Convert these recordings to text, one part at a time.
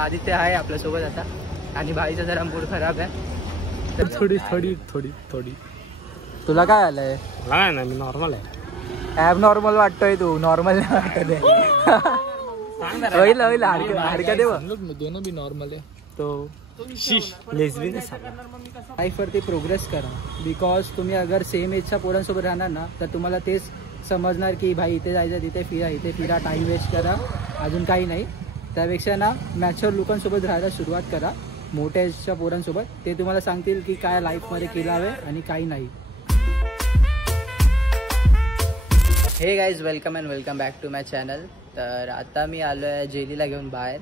आदित्य आहे आपल्यासोबत आता आणि भाईचा जरा मूड खराब आहे तर थोडी तुला काय आलंय? नाही ना, मी नॉर्मल आहे. ॲब नॉर्मल वाटतोय तू, नॉर्मल नाही वाटत आहे. होईल होईल हरकत आहे दोनों भी नॉर्मल है तो लेस्बियन लाईफवरती प्रोग्रेस करा. बिकॉज तुम्ही अगर सेम एजच्या पोरांसोबत राहणार ना तर तुम्हाला तेच समजणार की भाई इथे जायचं तिथे फिरा टाईम वेस्ट करा, अजून काही नाही. त्यापेक्षा ना मॅच्युअर लोकांसोबत राहायला सुरुवात करा, मोठ्या एजच्या पोरांसोबत. ते तुम्हाला सांगतील की काय लाईफमध्ये केलं हवं आणि काही नाही. Hey guys, welcome and welcome back to my channel. तर आता मी आलो आहे जेलीला घेऊन बाहेर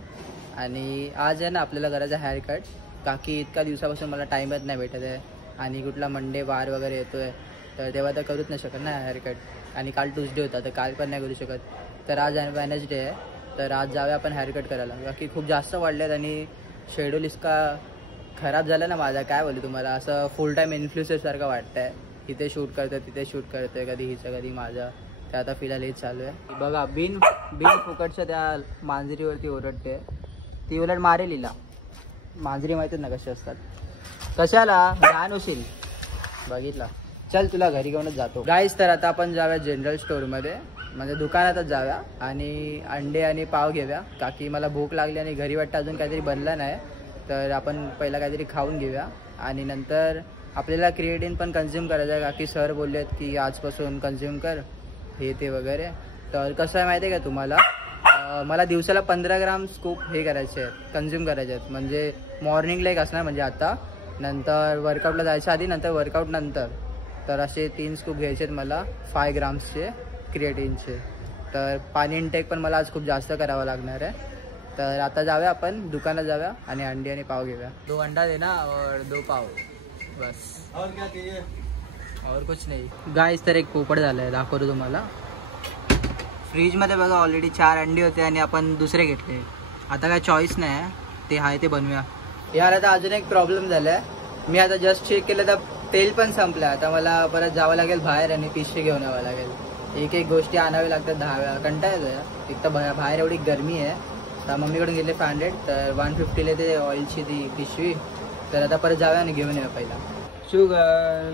आणि आज आहे ना आपल्याला करायचं हेअर कट. काकी इतका दिवसापासून मला टाईमच नाही भेटत आहे आणि कुठला मंडे वार वगैरे येतो आहे तर तेव्हा तर करूच नाही शकत ना हेअर कट. आणि काल ट्यूसडे होता तर काल पण नाही करू शकत. तर आज वेडनेसडे आहे तर आज जाऊया आपण हेअर कट करायला. बाकी खूप जास्त वाढलेत आणि शेड्यूल इतका खराब झाला ना माझा, काय बोलू तुम्हाला. असं फुल टाईम इन्फ्लुएन्सरसारखं वाटतं आहे. इथे शूट करतं तिथे शूट करतं, कधी हिचं कधी माझं. ते आता फिलहाल हेच चालू आहे. बघा बिन फुकटच्या त्या मांजरीवरती ओरडते. ती उलट मारेल हिला. मांजरी माहितीच ना कशी असतात. कशाला घाण होशील बघितला. चल तुला घरी घेऊनच जातो. गाईज तर आता आपण जाऊया जनरल स्टोअरमध्ये, म्हणजे दुकानातच जाऊया आणि अंडे आणि पाव घेऊया. काकी मला भूक लागली आणि घरी वाटतं अजून काहीतरी बनलं नाही तर आपण पहिला काहीतरी खाऊन घेऊया आणि नंतर आपल्याला क्रिएटिन पण कन्झ्युम करायचं आहे. काकी सर बोललेत की आजपासून कन्झ्युम कर हे ते वगैरे. तर कसं आहे माहिती आहे का तुम्हाला, मला दिवसाला 15 ग्राम स्कूप हे करायचे आहेत, कन्झ्युम करायचे आहेत. म्हणजे मॉर्निंगला एक असणार म्हणजे आता, नंतर वर्कआउटला जायच्या आधी, नंतर वर्कआउट नंतर. तर असे 3 स्कूप घ्यायचे आहेत मला 5 ग्राम्सचे क्रिएटिनचे. तर पाणी इनटेक पण मला आज खूप जास्त करावं लागणार आहे. तर आता जाऊया आपण दुकानात जाऊया आणि अंडी आणि पाव घेऊया. 2 अंडा देना और 2 पाव बस, और क्या चाहिए और कुछ नाही. गाईस तर एक पोपट झालं आहे, दाखवतो तुम्हाला. फ्रीजमध्ये बघा ऑलरेडी 4 अंडी होते आणि आपण दुसरे घेतले. आता काय चॉईस नाही आहे, ते आहे ते बनवूया. यार आता अजून एक प्रॉब्लेम झाला आहे. मी आता जस्ट चेक केलं तर तेल पण संपलं. आता मला परत जावं लागेल बाहेर आणि पिशवी घेऊन यावं लागेल. एक गोष्टी आणावी लागतात 10 वेळा. कंटाळा येतो यार. एक तर बाहेर एवढी गरमी आहे. तर मम्मीकडून गेले 500 तर 150ला ते ऑइलची ती पिशवी. तर आता परत जाऊया आणि घेऊन येऊया पहिला शुगर.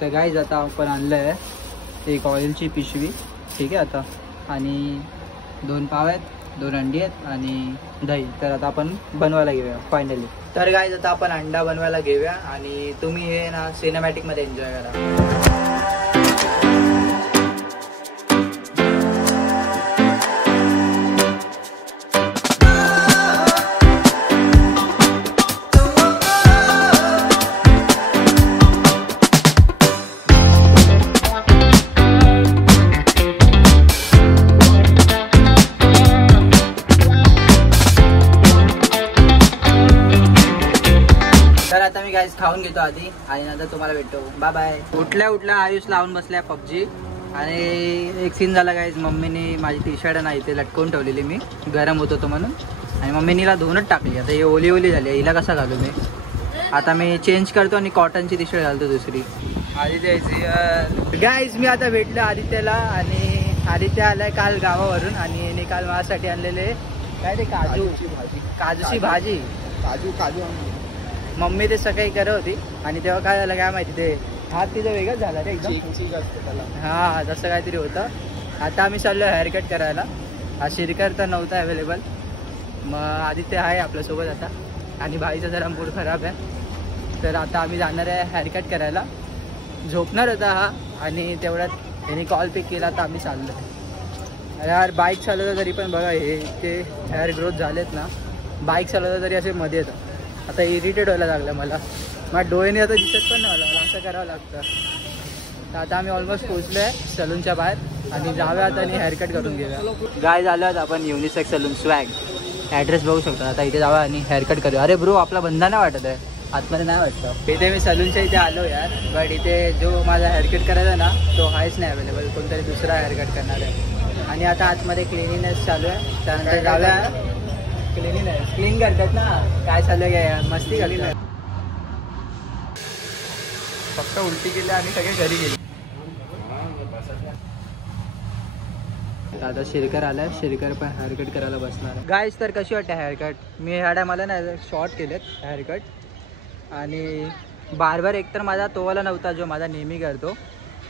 तर गाईज आता आपण आणलं आहे एक ऑइलची पिशवी, ठीक आहे आता, आणि 2 पाव आहेत, 2 अंडी आहेत आणि दही. तर आता आपण बनवायला घेऊया फायनली. तर गाईज आता आपण अंडा बनवायला घेऊया आणि तुम्ही हे ना सिनेमॅटिकमध्ये एन्जॉय करा. आता मी गाईज खाऊन घेतो आधी आणि नंतर तुम्हाला भेटतो. Bye bye. उठल्या आयुष लावून बसल्या पबजी. आणि एक सीन झाला गाईज, मम्मीने माझी टी शर्ट नाही इथे लटकवून ठेवलेली, मी गरम होत होतो म्हणून, आणि मम्मीने हिला धुवूनच टाकली. आता ही ओली झाली, हिला कसा घालू मी. आता मी चेंज करतो आणि कॉटनची टी शर्ट घालतो दुसरी. आदित्य गाईज मी आता भेटलो आदित्यला आणि आदित्य आलाय काल गावावरून आणि याने काल माझ्यासाठी आणलेले काय ते काजूची भाजी. काजू मम्मी ते सकाळी करत होती आणि तेव्हा काय झालं काय माहिती, ते हात तिचा वेगळाच झाला रे एकदम. हा तसं काहीतरी होतं. आता आम्ही चाललो हेअरकट करायला. हा शिरकर तर नव्हता अवेलेबल, मग आदित्य आहे आपल्यासोबत आता आणि भाईचा जरा मूड खराब आहे. तर आता आम्ही जाणार आहे हेअरकट करायला. झोपणार होता हा आणि तेवढ्यात याने कॉल पिक केला तर आम्ही चाललो आहे. यार बाईक चालवता तरी पण बघा हे ते हेअर ग्रोथ झालेत ना, बाईक चालवता तरी असे मध्ये येतं. आता इरिटेट व्हायला लागलं मला. माझ्या डोळ्याने आता दिसत पण नाही मला असं करावं लागतं. तर आता आम्ही ऑलमोस्ट पोहोचलो आहे सलूनच्या बाहेर आणि जाऊया आता आणि हेअरकट करून घेऊया. गाय झालं आहेत आपण युनिसेक्स सलून स्वॅग. ॲड्रेस बघू शकतो. आता इथे जाऊया आणि हेअरकट करूया. अरे ब्रो आपला बंधा नाही वाटत आहे, आतमध्ये नाही वाटतं. इथे मी सलूनच्या इथे आलो यार, बट इथे जो माझा हेअरकट करायचा ना तो आहेच नाही अवेलेबल. कोणतरी दुसरा हेअरकट करणार आहे. आणि आता आतमध्ये क्लिनिनेस चालू आहे. त्यानंतर जाऊया क्लीन करतात ना, काय चालू आहे मस्ती करली नाही. फक्त उलटी केली आणि सगळे घरी गेले. तर आता शिरकर आलाय, शिरकर पण हेअरकट करायला बसणार आहे. गाईज तर कशी वाटते हेअरकट? मी ह्या टायमाला ना शॉर्ट केलेत हेअरकट आणि बार्बर एकतर माझा तोवाला नव्हता जो माझा नेहमी करतो,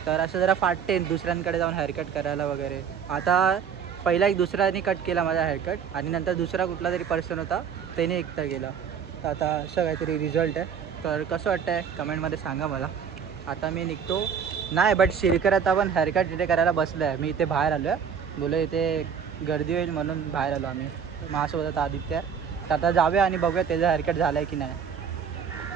तर असं जरा फाटते दुसऱ्यांकडे जाऊन हेअरकट करायला वगैरे. आता पहिला एक दुसऱ्याने कट केला माझा हेअरकट आणि नंतर दुसरा कुठला तरी पर्सन होता त्याने एकतर केला. तर आता असं काहीतरी रिझल्ट आहे. तर कसं वाटतं आहे कमेंटमध्ये सांगा मला. आता मी निघतो नाही, बट शिरकर आता पण हेअरकट इथे करायला बसलं आहे. मी इथे बाहेर आलो आहे, बोललो इथे गर्दी होईल म्हणून बाहेर आलो आम्ही. माझ्यासोबत आता आदित्य आहे. तर आता जाऊया आणि बघूया त्याचा हेअरकट झाला आहे की नाही.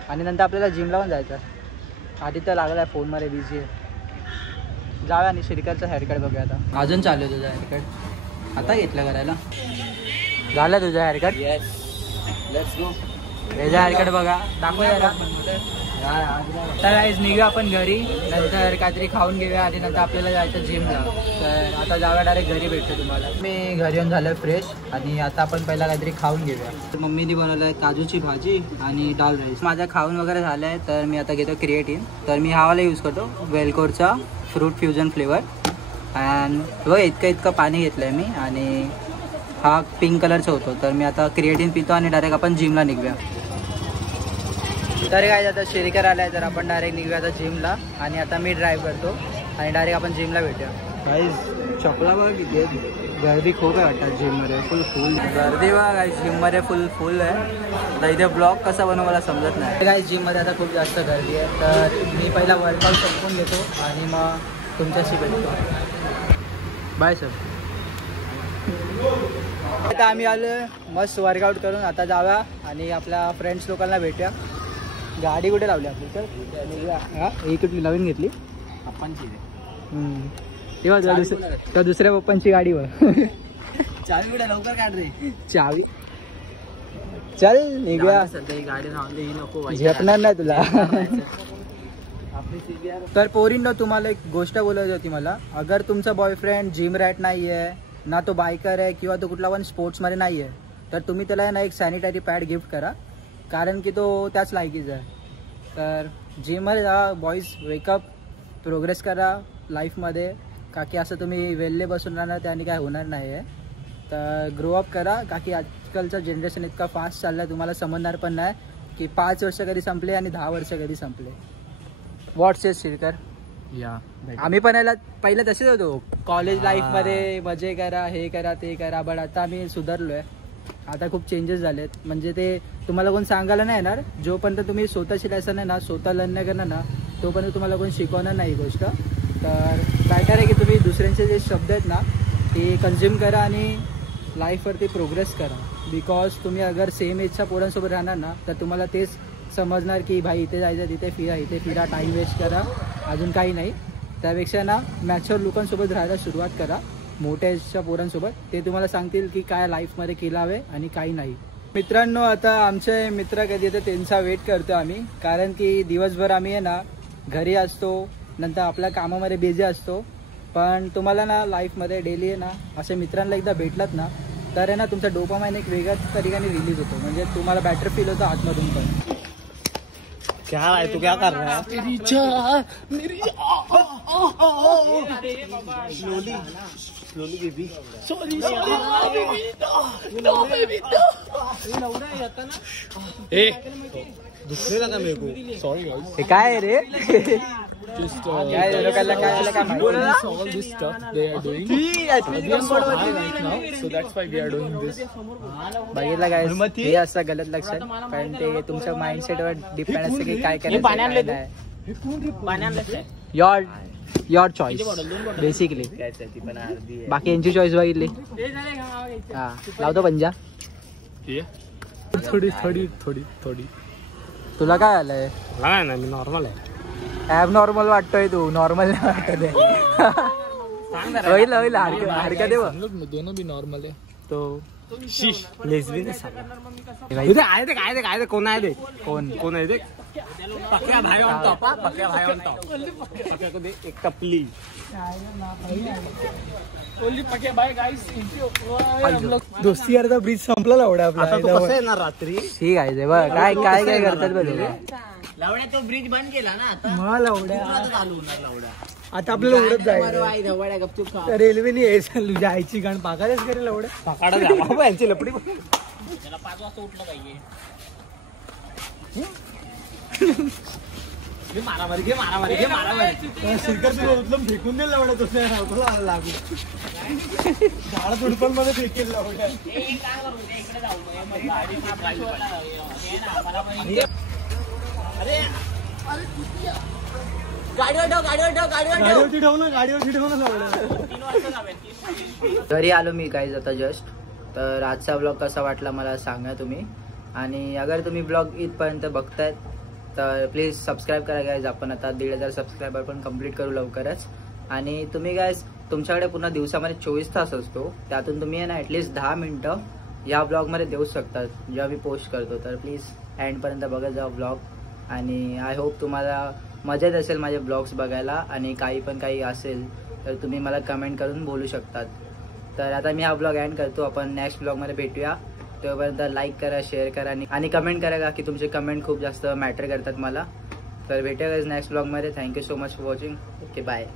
आणि नंतर आपल्याला जिमला पण जायचं आहे. आदित्य लागला आहे फोनमध्ये बिझी आहे. जाऊया आणि शिरकरचं हेअरकट बघूया. आता अजून चालू आहे तुझं हेअरकट? आता घेतलं करायला? झालं तुझं हेअरकट? Yes, let's go. त्याचा हेअरकट बघा, दाखवूया जरा. तर गाईज निघूया आपण घरी, नंतर काहीतरी खाऊन घेऊया आणि नंतर आपल्याला जायचं जिमला. तर आता जाऊया डायरेक्ट घरी भेटतो तुम्हाला. मी घरी येऊन झालं फ्रेश आणि आता आपण पहिला काहीतरी खाऊन घेऊया. मम्मीने बनवलं आहे काजूची भाजी आणि डाळ राईस. माझं खाऊन वगैरे झालं आहे, तर मी आता घेतो क्रिएटिन. तर मी हावाला यूज करतो वेलकोरचा फ्रूट फ्युजन फ्लेवर. अँड हो इतकं पाणी घेतलं आहे मी आणि हा पिंक कलरचा होतो. तर मी आता क्रिएटिन पितो आणि डायरेक्ट आपण जिमला निघूया. तर काय आता शिरकर आला आहे, तर आपण डायरेक्ट निघूया आता जिमला. आणि आता मी ड्राईव्ह करतो आणि डायरेक्ट आपण जिमला भेटूया. गाईज चपला बघ किती गर्दी खूप आहे वाटतं जिममध्ये. फुल गर्दी बघा गाईज जिममध्ये फुल आहे. तर इथे ब्लॉग कसा बनवू मला समजत नाही. गाईज जिममध्ये आता खूप जास्त गर्दी आहे. तर मी पहिला वर्कआउट संपवून घेतो आणि मग तुमच्याशी भेटतो. Bye sir. आता आम्ही आलो मस्त वर्कआउट करून. आता जाऊया आणि आपल्या फ्रेंड्स लोकांना भेटूया. गाडी कुठे लावली आपली? तर हां ही कुठली नवीन घेतली? पप्पांची. तेव्हा दुसऱ्या पप्पांची गाडी वर. चावी कुठे? लवकर काढ रे चावी. चल निघूया. सध्या गाडी राहून ही नको, झेपणार नाही तुला. तर पोरींनो तुम्हाला एक गोष्ट बोलायची होती मला. अगर तुमचा बॉयफ्रेंड जिम रॅट नाही आहे ना, तो बायकर आहे किंवा तो कुठला पण स्पोर्ट्समध्ये नाही आहे, तर तुम्ही त्याला ना एक सॅनिटरी पॅड गिफ्ट करा, कारण की तो त्याच लायकीचा आहे. तर जिममध्ये जा बॉईज, वेकअप, प्रोग्रेस करा लाईफमध्ये. का की असं तुम्ही वेल्ले बसून राहणार त्याने काय होणार नाही आहे. तर ग्रोअप करा, का की आजकालचं जनरेशन इतका फास्ट चाललं आहे, तुम्हाला समजणार पण नाही की 5 वर्ष कधी संपले आणि 10 वर्ष कधी संपले. व्हॉट्स इज शिरकर? या आम्ही पण याला पहिलं तसेच होतो. कॉलेज लाईफमध्ये मजे करा, हे करा, ते करा. बट आता आम्ही सुधारलो आहे. आता खूप चेंजेस झालेत. म्हणजे ते तुम्हाला कोण सांगायला नाही येणार. जोपर्यंत तुम्ही स्वतःची लेसन आहे ना, स्वतः लर्न नाही करणार ना, तोपर्यंत तुम्हाला कोण शिकवणार नाही ही गोष्ट. तर बॅटर आहे की तुम्ही दुसऱ्यांचे जे शब्द आहेत ना ते कन्झ्युम करा आणि लाईफवरती प्रोग्रेस करा. बिकॉज तुम्ही अगर सेम एजच्या पोरांसोबत राहणार ना, तर तुम्हाला तेच समजणार की भाई इथे जायचं, तिथे फिरा, इथे फिरा, टाईम वेस्ट करा, अजून काही नाही. त्यापेक्षा ना मॅच्युअर लोकांसोबत राहायला सुरुवात करा, मोठ्या एजच्या पोरांसोबत. ते तुम्हाला सांगतील की काय लाईफमध्ये केलं हवे आणि काही नाही. मित्रांनो आता आमचे मित्र कधी येते त्यांचा वेट करतो आम्ही, कारण की दिवसभर आम्ही आहे ना घरी असतो, नंतर आपल्या कामामध्ये बिझी असतो. पण तुम्हाला ना लाईफमध्ये डेली आहे ना असे मित्रांना एकदा भेटलात ना, तर आहे ना तुमचा डोपामाइन एक वेगळ्याच तरीकाने रिलीज होतो. म्हणजे तुम्हाला बॅटर फील होतं आतमधून पण. क्या है तू क्या कर रहा है? मेरी स्लोली बेबी. सॉरी ए दुसरे लगा मेरे को. Sorry guys. हे काय रे? Just काय लोकांना काय माहिती? all this stuff they are doing. We are so high right now, so that's why we are doing this. बघितलं काय हे असं गलत लक्षण, कारण ते तुमच्या माइंडसेटवर डिपेंड असतं की काय करायचं. Your choice basically. बाकी यांची चॉईस बघितली. हा लावतो पंजा. थोडी तुला काय आलंय? नाही ना मी नॉर्मल आहे. ॲब नॉर्मल वाटतोय तू, नॉर्मल नाही वाटत. होईल होईल हरकत आहे. दोनों भी नॉर्मल है. तो शीश लेस्बियन आहे ते काय ते कोण आहे ते कोण आहे ते? पक्या भाई ऑन टॉप. पक्या भाई ऑन टॉप. पक्या को दे एक टपली. ओनली पक्या भाई गाइस. हम लोग दोस्ती अर्धा ब्रिज संपला एवढा आपला. आता तो कसं येणार रात्री? ठीक आहे बघ काय काय काय करतात बघ. लावड्या तो ब्रिज बंद केला ना आता. मला लावड्या चालू होणार लावड्या. आता आपल्याला उडत जायचं रवड्या गपचूप खा. रेल्वेने यायचं तुझ्या आईची गाण पाकायच करे लावड्या. पकाडा द्या बाबा यांची लपडी. त्याला 5 वाजता उठलं पाहिजे. मारामारी घे मारामारी घे मारामारी. शिरकर तुला उचलून फेकून दे लावड्या तुझ्या लागू झाड तुडपण मध्ये फेकेल लावड्या. गाडीवरती ठेव ना गाडीवरती ठेव ना लावड्या. घरी आलो मी गाईज आता जस्ट. तर आजचा ब्लॉग कसा वाटला मला सांगा तुम्ही. आणि अगर तुम्ही ब्लॉग इथपर्यंत बघतायत तर प्लीज सबस्क्राईब करा गाईज. आपण आता 1500 सबस्क्रायबर पण कंप्लीट करू लवकरच. आणि तुम्ही गाईज तुमच्याकडे पूर्ण दिवसामध्ये 24 तास असतो. त्यातून तुम्ही ना ॲटलिस्ट 10 मिनिटं या ब्लॉगमध्ये देऊ शकतात जेव्हा मी पोस्ट करतो. तर प्लीज एंडपर्यंत बघत जा ब्लॉग. आणि आय होप तुम्हाला मजा येत असेल माझे ब्लॉग्स बघायला. आणि काही असेल तर तुम्ही मला कमेंट करून बोलू शकतात. तर आता मी हा ब्लॉग एंड करतो. आपण नेक्स्ट ब्लॉगमध्ये भेटूया. तोपर्यंत लाईक करा, शेअर करा आणि कमेंट करा का की तुमचे कमेंट खूप जास्त मॅटर करतात मला. तर भेटूया नेक्स्ट ब्लॉगमध्ये. Thank you so much for watching. Okay bye.